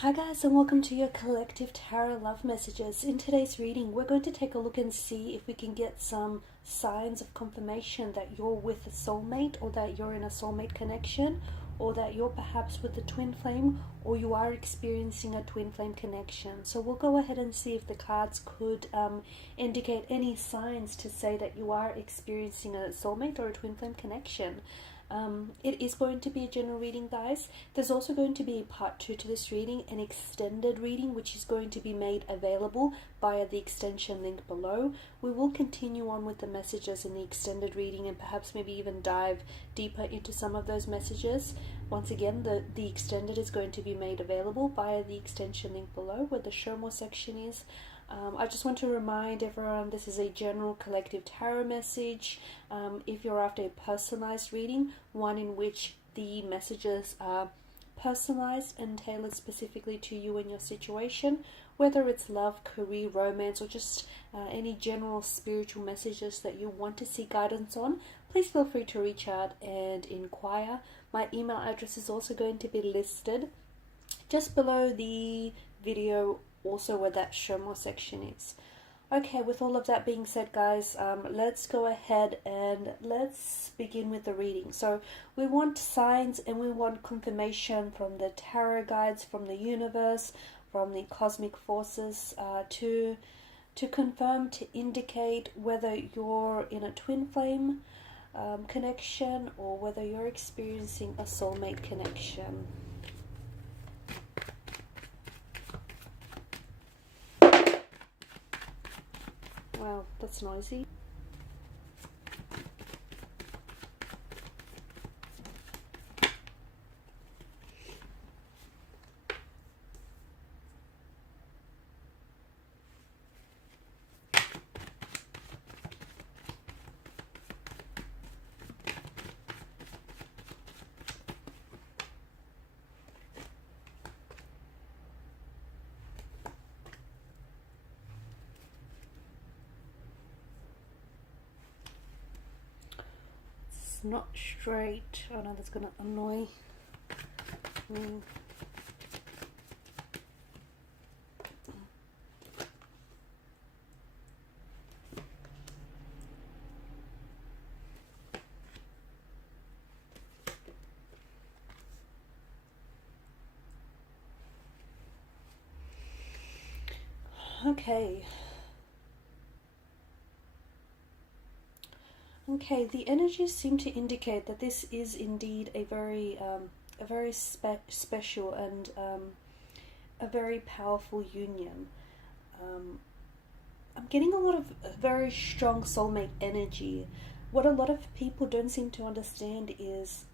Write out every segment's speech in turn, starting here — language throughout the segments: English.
Hi guys, and welcome to your collective tarot love messages. In today's reading, we're going to take a look and see if we can get some signs of confirmation that you're with a soulmate, or that you're in a soulmate connection, or that you're perhaps with a twin flame, or you are experiencing a twin flame connection. So we'll go ahead and see if the cards could indicate any signs to say that you are experiencing a soulmate or a twin flame connection. It is going to be a general reading, guys. There's also going to be a part 2 to this reading, an extended reading, which is going to be made available via the extension link below. We will continue on with the messages in the extended reading and perhaps maybe even dive deeper into some of those messages. Once again, the extended is going to be made available via the extension link below, where the show more section is. I just want to remind everyone, this is a general collective tarot message. If you're after a personalized reading, one in which the messages are personalized and tailored specifically to you and your situation, whether it's love, career, romance, or just any general spiritual messages that you want to see guidance on, please feel free to reach out and inquire. My email address is also going to be listed just below the video, also where that show more section is. Okay, with all of that being said, guys, let's go ahead and let's begin with the reading. So we want signs and we want confirmation from the tarot guides, from the universe, from the cosmic forces, to confirm, to indicate whether you're in a twin flame connection, or whether you're experiencing a soulmate connection. Wow, that's noisy. Not straight. Oh no, that's gonna annoy me. Okay, the energies seem to indicate that this is indeed a very special and a very powerful union. I'm getting a lot of very strong soulmate energy. What a lot of people don't seem to understand is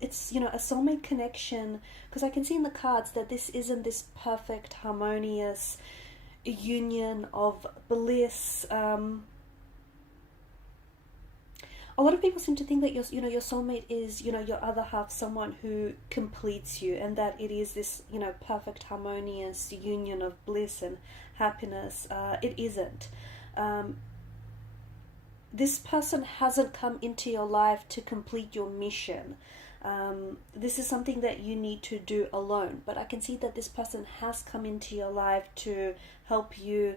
it's, a soulmate connection, because I can see in the cards that this isn't this perfect, harmonious union of bliss. A lot of people seem to think that your soulmate is, your other half, someone who completes you, and that it is this, perfect, harmonious union of bliss and happiness. It isn't. This person hasn't come into your life to complete your mission. This is something that you need to do alone. But I can see that this person has come into your life to help you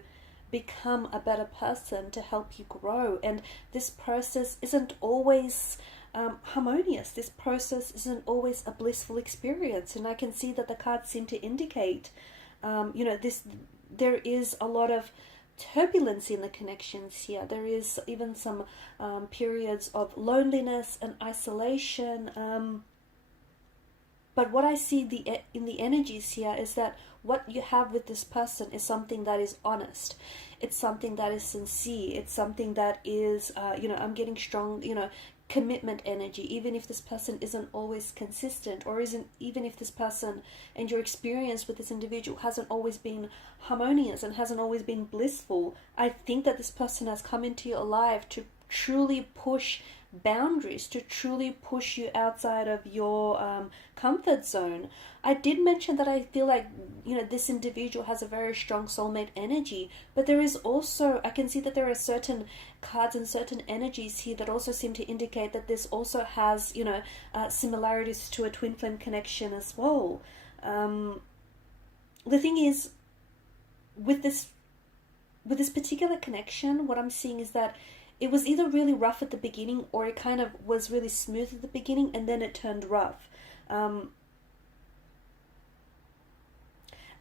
become a better person, to help you grow. And this process isn't always harmonious. This process isn't always a blissful experience. And I can see that the cards seem to indicate, there is a lot of turbulence in the connections here. There is even some periods of loneliness and isolation. But what I see in the energies here is that what you have with this person is something that is honest. It's something that is sincere. It's something that is, I'm getting strong, commitment energy, even if this person isn't always consistent, or even if this person and your experience with this individual hasn't always been harmonious and hasn't always been blissful. I think that this person has come into your life to truly push boundaries, to truly push you outside of your comfort zone. I did mention that I feel like, this individual has a very strong soulmate energy, but there is also, I can see that there are certain cards and certain energies here that also seem to indicate that this also has, similarities to a twin flame connection as well. The thing is, with this particular connection, what I'm seeing is that it was either really rough at the beginning, or it kind of was really smooth at the beginning and then it turned rough.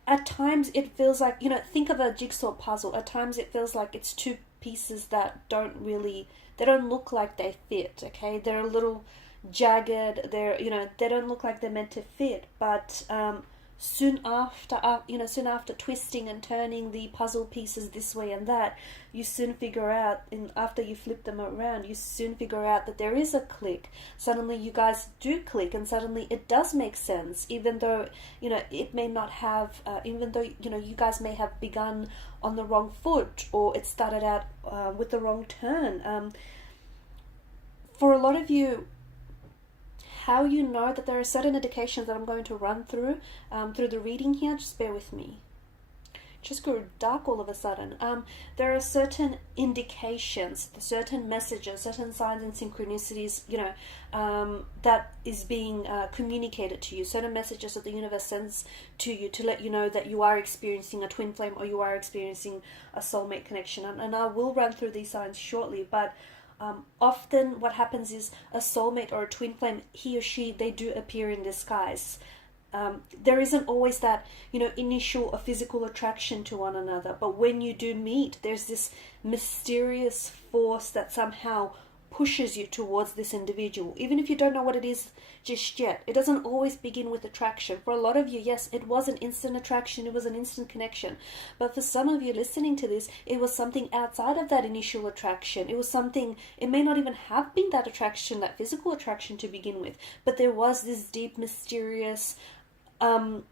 At times it feels like, think of a jigsaw puzzle. At times it feels like it's two pieces that don't look like they fit, okay? They're a little jagged, they don't look like they're meant to fit, but soon after twisting and turning the puzzle pieces this way and that, you soon figure out, and after you flip them around, you soon figure out that there is a click. Suddenly you guys do click, and suddenly it does make sense, even though it may not have, even though you guys may have begun on the wrong foot, or it started out with the wrong turn. For a lot of you, how you know that there are certain indications that I'm going to run through the reading here, just bear with me. Just go dark all of a sudden. There are certain indications, certain messages, certain signs and synchronicities, that is being communicated to you. Certain messages that the universe sends to you to let you know that you are experiencing a twin flame, or you are experiencing a soulmate connection. And I will run through these signs shortly, but often what happens is a soulmate or a twin flame, he or she, they do appear in disguise. There isn't always that, initial or physical attraction to one another. But when you do meet, there's this mysterious force that somehow pushes you towards this individual. Even if you don't know what it is just yet, it doesn't always begin with attraction. For a lot of you, yes, it was an instant attraction, it was an instant connection. But for some of you listening to this, it was something outside of that initial attraction. It was something, it may not even have been that attraction, that physical attraction to begin with, but there was this deep, mysterious,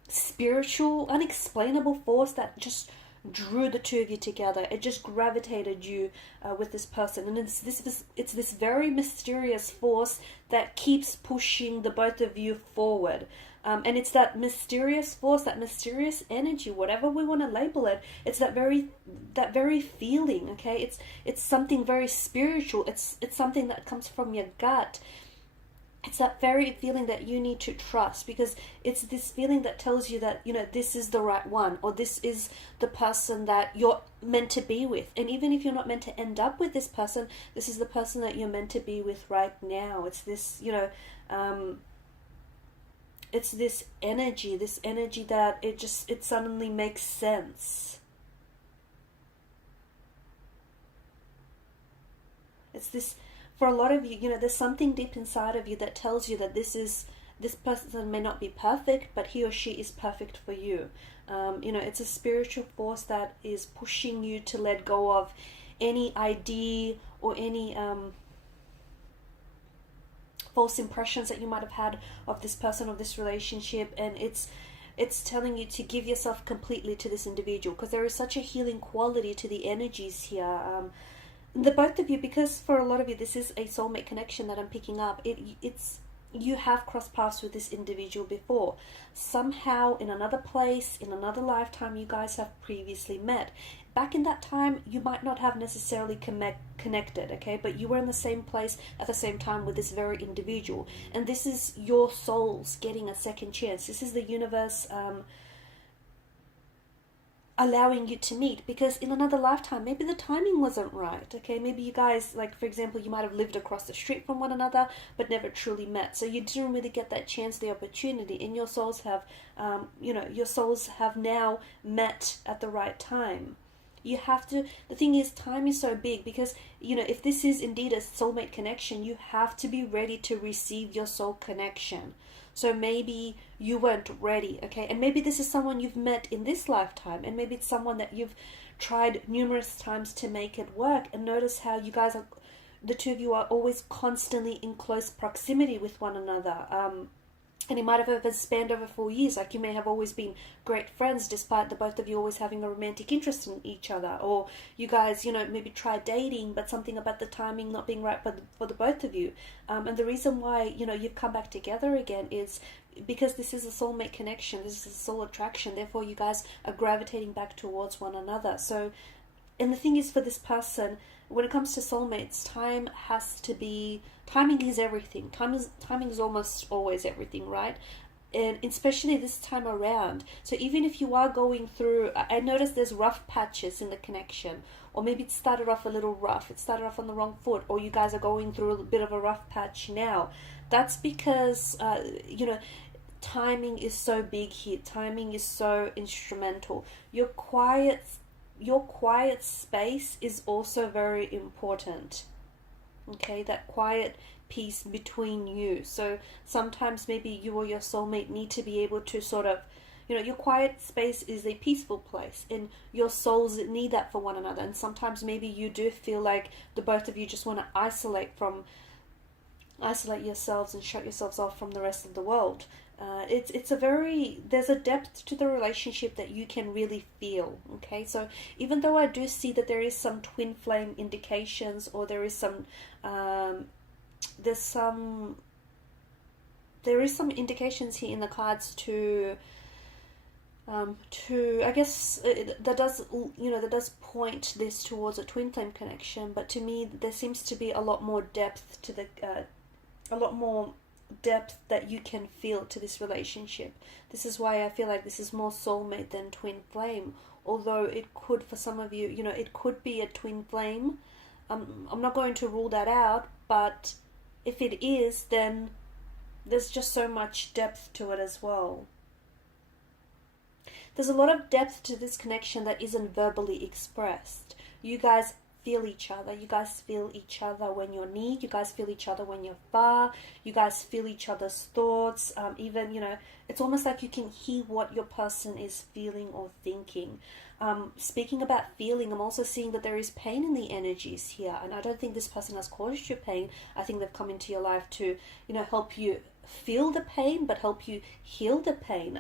spiritual, unexplainable force that just drew the two of you together. It just gravitated you with this person, and it's this very mysterious force that keeps pushing the both of you forward. And it's that mysterious force, that mysterious energy, whatever we want to label it. It's that very feeling. Okay, it's something very spiritual. It's something that comes from your gut. It's that very feeling that you need to trust, because it's this feeling that tells you that, this is the right one, or this is the person that you're meant to be with. And even if you're not meant to end up with this person, this is the person that you're meant to be with right now. It's this, it's this energy that it suddenly makes sense. It's this, for a lot of you, there's something deep inside of you that tells you that this person may not be perfect, but he or she is perfect for you. It's a spiritual force that is pushing you to let go of any idea or any false impressions that you might have had of this person or this relationship, and it's telling you to give yourself completely to this individual, because there is such a healing quality to the energies here. The both of you, because for a lot of you this is a soulmate connection that I'm picking up, it's you have crossed paths with this individual before. Somehow, in another place, in another lifetime, you guys have previously met. Back in that time, you might not have necessarily connected, okay? But you were in the same place at the same time with this very individual. And this is your souls getting a second chance. This is the universe allowing you to meet, because in another lifetime maybe the timing wasn't right, okay? Maybe you guys, like for example, you might have lived across the street from one another but never truly met, so you didn't really get that chance, the opportunity, and your souls have your souls have now met at the right time. You have to, the thing is, time is so big, because if this is indeed a soulmate connection, you have to be ready to receive your soul connection. So maybe you weren't ready, okay? And maybe this is someone you've met in this lifetime, and maybe it's someone that you've tried numerous times to make it work. And notice how you guys are, the two of you are always constantly in close proximity with one another. And it might have over spanned over 4 years. Like, you may have always been great friends despite the both of you always having a romantic interest in each other. Or you guys, maybe tried dating, but something about the timing not being right for the both of you. And the reason why, you've come back together again is because this is a soulmate connection. This is a soul attraction. Therefore, you guys are gravitating back towards one another. So, and the thing is, for this person, when it comes to soulmates, timing is everything. Timing is almost always everything, right? and especially this time around. So even if you are going through, I noticed there's rough patches in the connection, or maybe it started off a little rough, it started off on the wrong foot, or you guys are going through a bit of a rough patch now. That's because timing is so big here. Timing is so instrumental. Your quiet space is also very important. Okay, that quiet peace between you. So sometimes maybe you or your soulmate need to be able to sort of, your quiet space is a peaceful place, and your souls need that for one another. And sometimes maybe you do feel like the both of you just want to isolate yourselves and shut yourselves off from the rest of the world. There's a depth to the relationship that you can really feel. Okay, so even though I do see that there is some twin flame indications, or there is some indications here in the cards to I guess that does point this towards a twin flame connection. But to me, there seems to be a lot more depth to depth that you can feel to this relationship. This is why I feel like this is more soulmate than twin flame. Although it could, for some of you, it could be a twin flame. I'm not going to rule that out, but if it is, then there's just so much depth to it as well. There's a lot of depth to this connection that isn't verbally expressed. You guys feel each other. You guys feel each other when you're near. You guys feel each other when you're far. You guys feel each other's thoughts. Even, it's almost like you can hear what your person is feeling or thinking. Speaking about feeling, I'm also seeing that there is pain in the energies here. And I don't think this person has caused you pain. I think they've come into your life to, help you feel the pain, but help you heal the pain.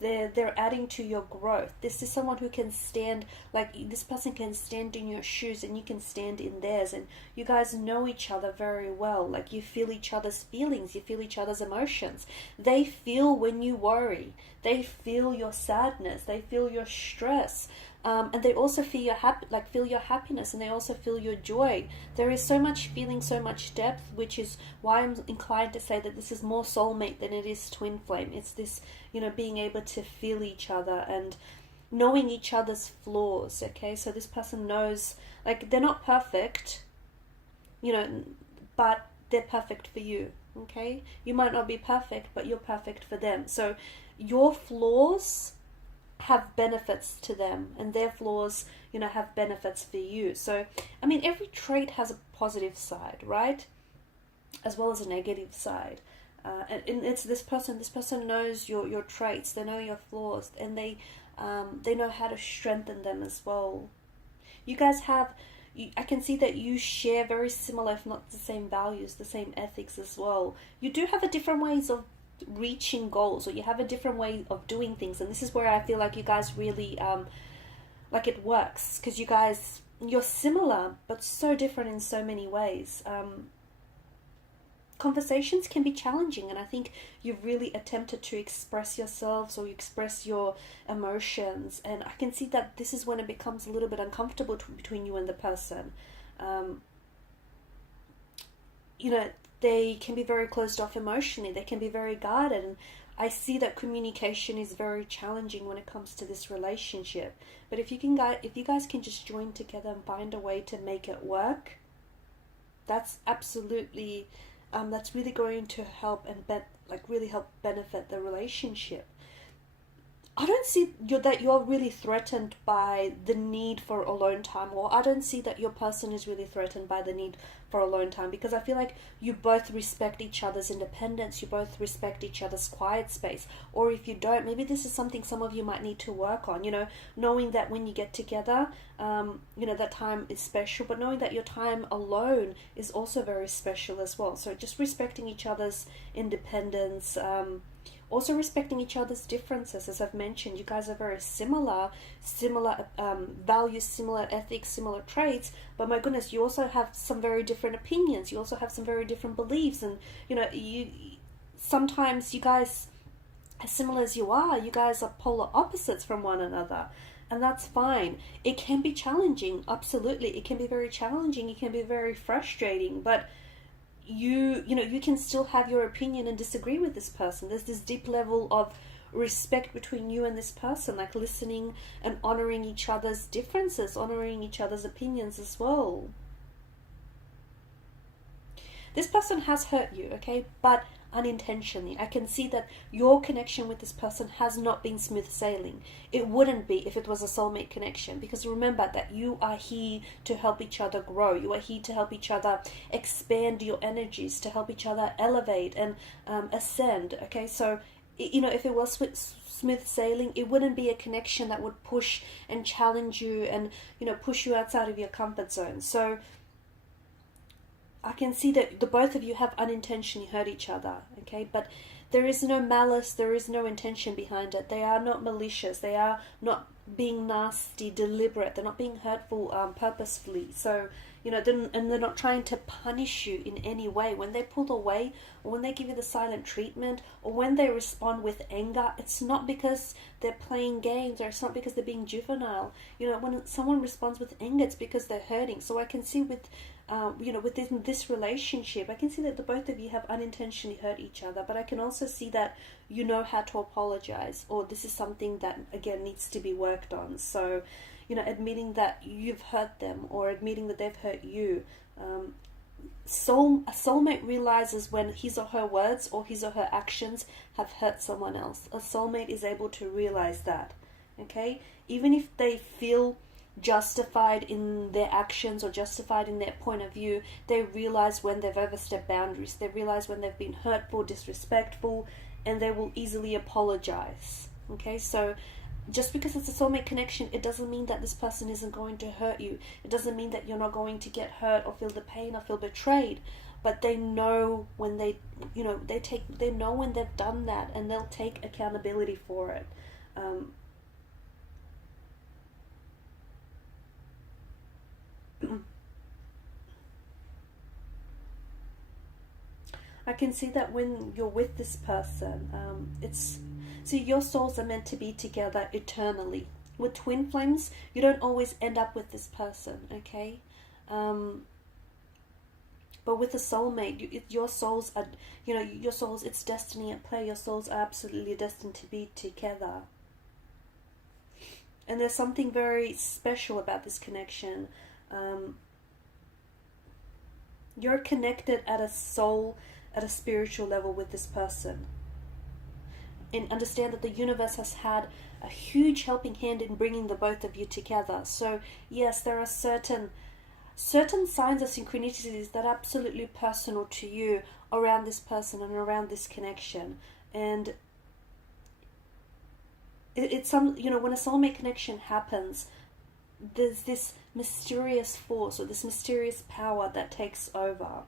They're adding to your growth. This is someone who can stand, like this person can stand in your shoes and you can stand in theirs, and you guys know each other very well. Like you feel each other's feelings, you feel each other's emotions. They feel when you worry, they feel your sadness, they feel your stress. And they also feel your happiness, and they also feel your joy. There is so much feeling, so much depth, which is why I'm inclined to say that this is more soulmate than it is twin flame. It's this, being able to feel each other and knowing each other's flaws. Okay, so this person knows, like, they're not perfect, but they're perfect for you. Okay, you might not be perfect, but you're perfect for them. So your flaws have benefits to them, and their flaws, have benefits for you. So, every trait has a positive side, right? As well as a negative side. And it's this person knows your traits, they know your flaws, and they know how to strengthen them as well. You guys I can see that you share very similar, if not the same values, the same ethics as well. You do have a different ways of reaching goals, or you have a different way of doing things, and this is where I feel like you guys really like it works, because you're similar but so different in so many ways. Conversations can be challenging, and I think you've really attempted to express yourselves or express your emotions, and I can see that this is when it becomes a little bit uncomfortable between you and the person. They can be very closed off emotionally. They can be very guarded. And I see that communication is very challenging when it comes to this relationship. But if you guys can just join together and find a way to make it work, that's absolutely, that's really going to help and really help benefit the relationship. I don't see that you're really threatened by the need for alone time, or I don't see that your person is really threatened by the need for alone time, because I feel like you both respect each other's independence, you both respect each other's quiet space. Or if you don't, maybe this is something some of you might need to work on, knowing that when you get together, that time is special, but knowing that your time alone is also very special as well. So just respecting each other's independence, also respecting each other's differences. As I've mentioned, you guys are very similar values, similar ethics, similar traits, but my goodness, you also have some very different opinions, you also have some very different beliefs, and sometimes you guys, as similar as you guys are polar opposites from one another, and that's fine. It can be challenging, absolutely, it can be very challenging, it can be very frustrating, but you can still have your opinion and disagree with this person. There's this deep level of respect between you and this person, like listening and honoring each other's differences, honoring each other's opinions as well. This person has hurt you, okay, but unintentionally. I can see that your connection with this person has not been smooth sailing. It wouldn't be if it was a soulmate connection, because remember that you are here to help each other grow. You are here to help each other expand your energies, to help each other elevate and ascend, okay? So, if it was smooth sailing, it wouldn't be a connection that would push and challenge you and, push you outside of your comfort zone. So, I can see that the both of you have unintentionally hurt each other, okay? But there is no malice, there is no intention behind it. They are not malicious, they are not being nasty, deliberate, they're not being hurtful purposefully. So, and they're not trying to punish you in any way. When they pull away, or when they give you the silent treatment, or when they respond with anger, it's not because they're playing games, or it's not because they're being juvenile. When someone responds with anger, it's because they're hurting. So I can see within this relationship, I can see that the both of you have unintentionally hurt each other, but I can also see that you know how to apologize, or this is something that, again, needs to be worked on. So, admitting that you've hurt them, or admitting that they've hurt you. A soulmate realizes when his or her words or his or her actions have hurt someone else. A soulmate is able to realize that, okay? Even if they feel justified in their actions or justified in their point of view, they realize when they've overstepped boundaries. They realize when they've been hurtful, disrespectful, and they will easily apologize, okay? So just because it's a soulmate connection, it doesn't mean that this person isn't going to hurt you. It doesn't mean that you're not going to get hurt or feel the pain or feel betrayed. But they know when they know when they've done that, and they'll take accountability for it. I can see that when you're with this person, your souls are meant to be together eternally. With twin flames, you don't always end up with this person, okay? But with a soulmate, your souls are, it's destiny at play. Your souls are absolutely destined to be together. And there's something very special about this connection. You're connected at a spiritual level with this person. And understand that the universe has had a huge helping hand in bringing the both of you together. So yes, there are certain signs of synchronicities that are absolutely personal to you around this person and around this connection. And it's when a soulmate connection happens, there's this mysterious force or this mysterious power that takes over.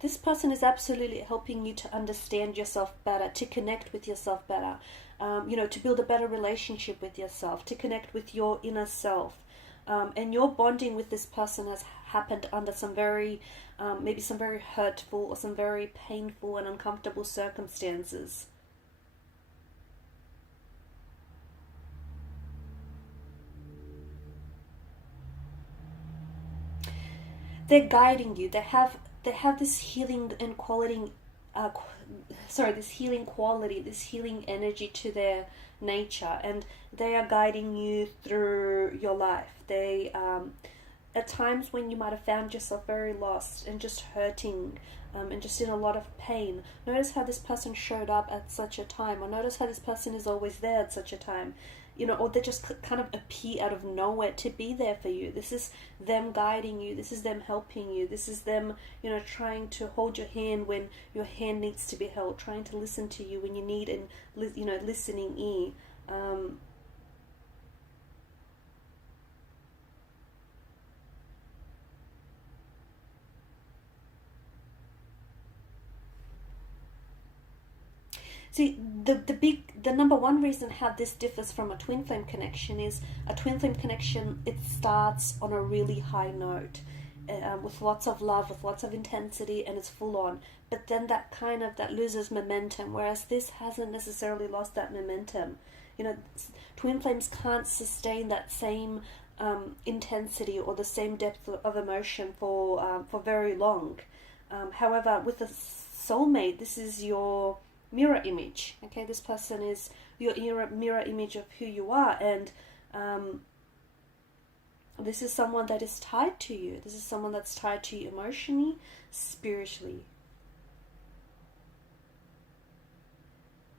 This person is absolutely helping you to understand yourself better, to connect with yourself better, to build a better relationship with yourself, to connect with your inner self. And your bonding with this person has happened under some very, maybe some very hurtful or some very painful and uncomfortable circumstances. They're guiding you. They have this healing and quality, this healing quality, this healing energy to their nature, and they are guiding you through your life. They, at times when you might have found yourself very lost and just hurting, and just in a lot of pain, notice how this person showed up at such a time, or notice how this person is always there at such a time. Or they just kind of appear out of nowhere to be there for you. This is them guiding you. This is them helping you. This is them, trying to hold your hand when your hand needs to be held, trying to listen to you when you need an, listening ear. See, the number one reason how this differs from a twin flame connection is a twin flame connection, it starts on a really high note. with lots of love, with lots of intensity, and it's full on. But then that loses momentum, whereas this hasn't necessarily lost that momentum. You know, twin flames can't sustain that same intensity or the same depth of emotion for very long. However, with a soulmate, this is your mirror image. Okay, this person is your mirror image of who you are, and this is someone that is tied to you. This is someone that's tied to you emotionally, spiritually.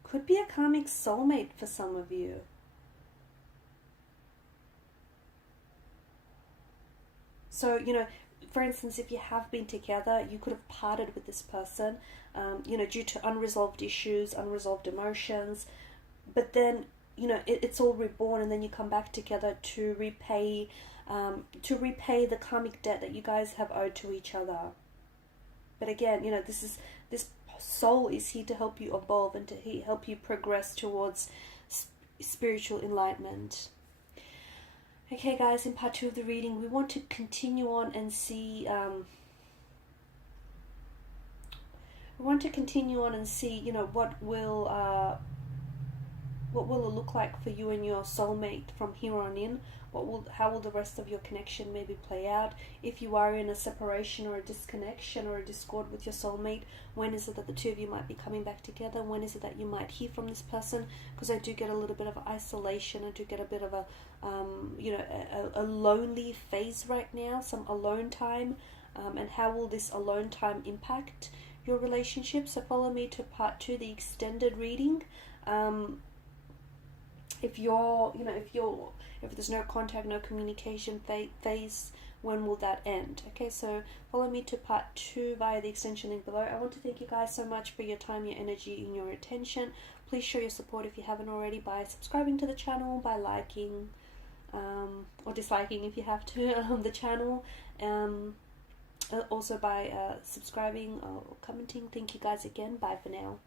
Could be a karmic soulmate for some of you. So, you know, for instance, if you have been together, you could have parted with this person, you know, due to unresolved issues, unresolved emotions. But then, you know, it's all reborn, and then you come back together to repay the karmic debt that you guys have owed to each other. But again, you know, this soul is here to help you evolve and to help you progress towards spiritual enlightenment. Okay, guys, in part 2 of the reading, we want to continue on and see. You know, what will it look like for you and your soulmate from here on in? How will the rest of your connection maybe play out? If you are in a separation or a disconnection or a discord with your soulmate, when is it that the two of you might be coming back together? When is it that you might hear from this person? Because I do get a little bit of isolation. I do get a bit of a lonely phase right now, some alone time. And how will this alone time impact your relationship? So follow me to part 2, the extended reading. If there's no contact, no communication phase, when will that end? Okay, so follow me to part 2 via the extension link below. I want to thank you guys so much for your time, your energy, and your attention. Please show your support if you haven't already by subscribing to the channel, by liking or disliking if you have to the channel, also by subscribing or commenting. Thank you guys again. Bye for now.